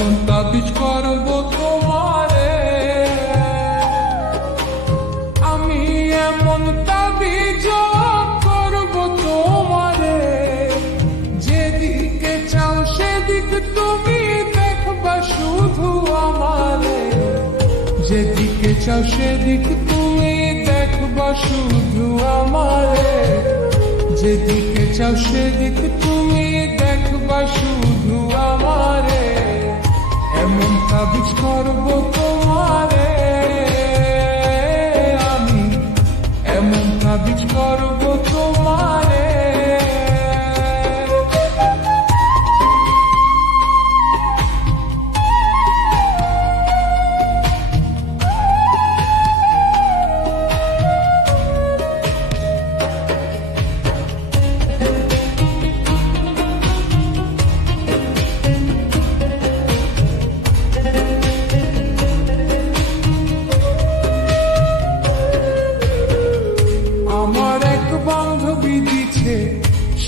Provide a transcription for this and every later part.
এমন করব তোমারে। আমি এমন তাবিজ করব তোমারে। যেদিকে চাও সেদিক তুমি দেখবা শুধু আমারে। যেদিকে চাও সেদিক তুমি দেখবা শুধু আমারে। যেদিকে চাও সেদিক তুমি দেখবা শুধু it's part of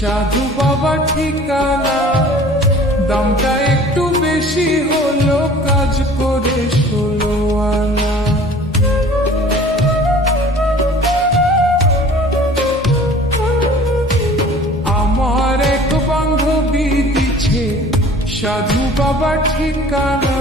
সাধু বাবা ঠিকানা। দামটা একটু বেশি হলো, কাজ করে ষোলো আনা। আমার এক বান্ধবী দিছে সাধু বাবা ঠিকানা।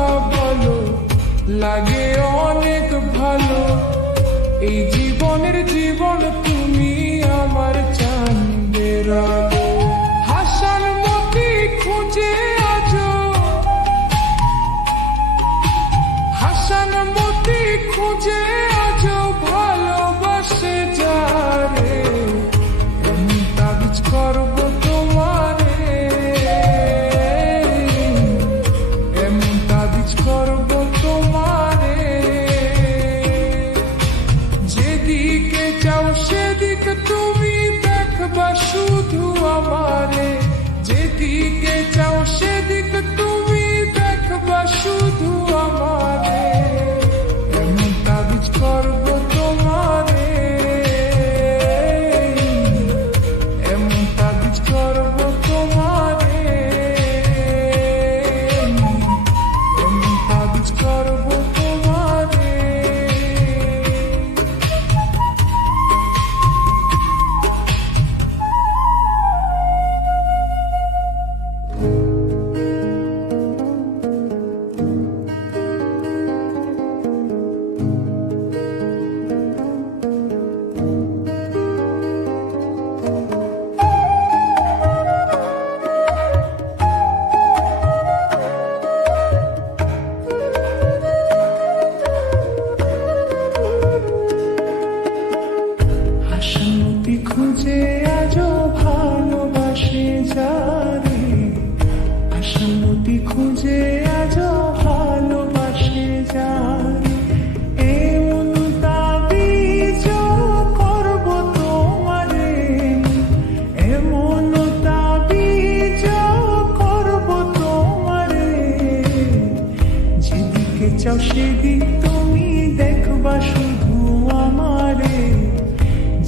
কথা বলো লাগে অনেক ভালো। এই জীবনের জীবন তুমি আমার চান্দেরা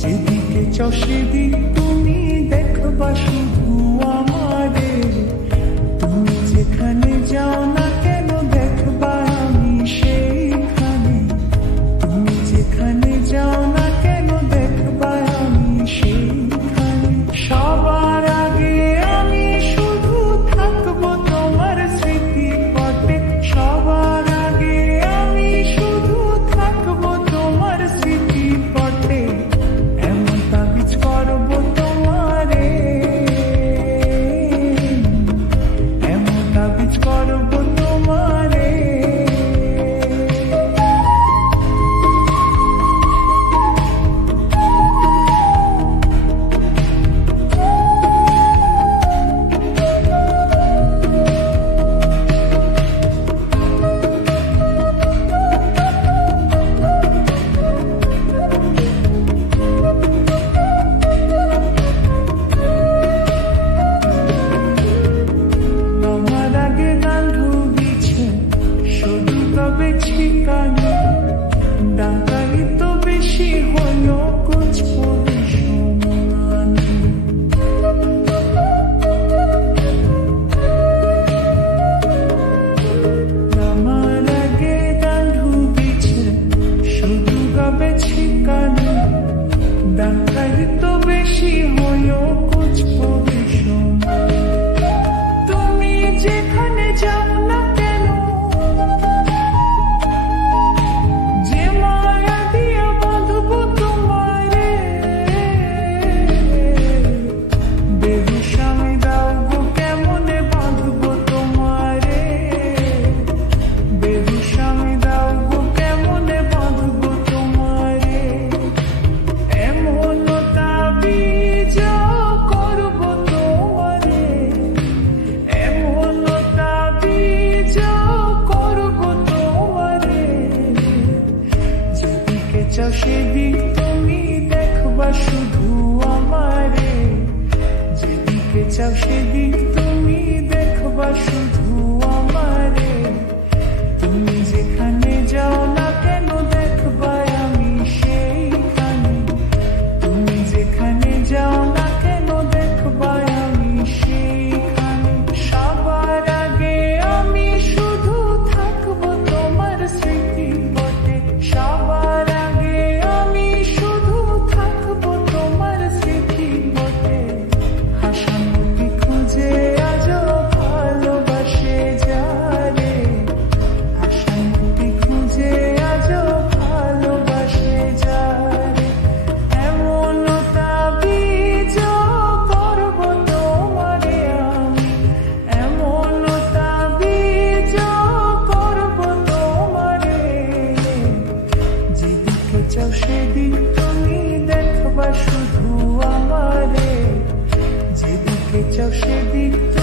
যেদিকে চাও সেদিক তুমি দেখবা শুধু আমাদের। তুমি যেখানে যাও না চাও সেদিক সেদিক